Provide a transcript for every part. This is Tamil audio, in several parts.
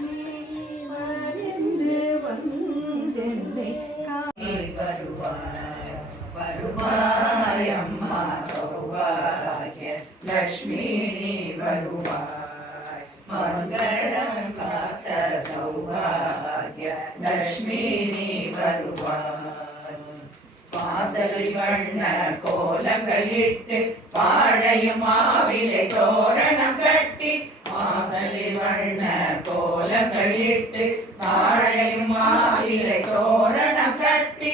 லக்ஷ்மி மறைந்து வந்தென்னை வருவாய் வருவாய் அம்மா சௌபாகிய லக்ஷ்மி நீ வருவாய் மங்களம் காத்த சௌபாகிய லக்ஷ்மி நீ வருவாய் வாசலில் வண்ண கோலங்களிட்டு பாழையும் மாவிலை தோரணம் கட்டி வாசலில் வண்ண கோலங்களிட்டு பாழையும் மாவிலை தோரணம் கட்டி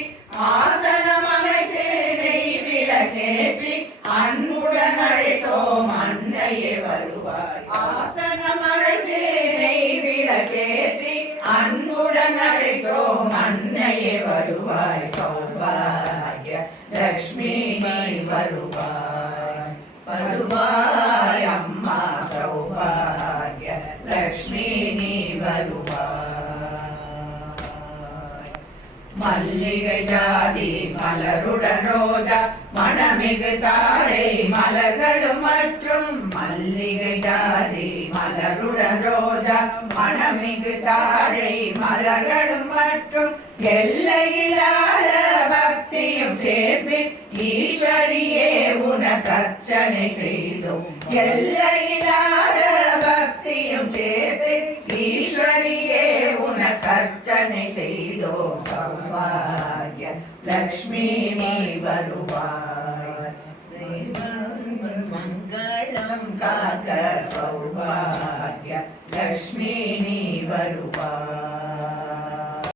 ஆசனம் அமைத்து நெய் விளக்கேற்றி அன்புடன் அழைத்தோம் அன்னையே வருவாய் ஆசனம் அழைத்து நெய் விளக்கேற்றி அன்புடன் அழைத்தோம் அன்னையே வருவாய் சௌபாகிய லக்ஷ்மி நீ வருவாய் வருவாய் அம்மா சௌபாகிய லக்ஷ்மி நீ வருவாய் மல்லிகை ஜாதி மலருடன் ரோஜா மணமிகு தாரை மலர்களும் மற்றும் மல்லிகை ஜாதி மலருடன் ரோஜா மணமிகு தாரை மலர்களும் மற்றும் எல்லையில்லாத பக்தியும் சேர்த்து ஈஸ்வரியே உனக்கு அர்ச்சனை செய்தோம் எல்லையில்லாத பக்தியும் சேர்த்து ஈஸ்வரியே உனக்கு அர்ச்சனை செய்தோம் சௌபாகிய லக்ஷ்மி நீ வருவாய் மங்களம் காக்க சௌபாகிய லக்ஷ்மி நீ வருவாய்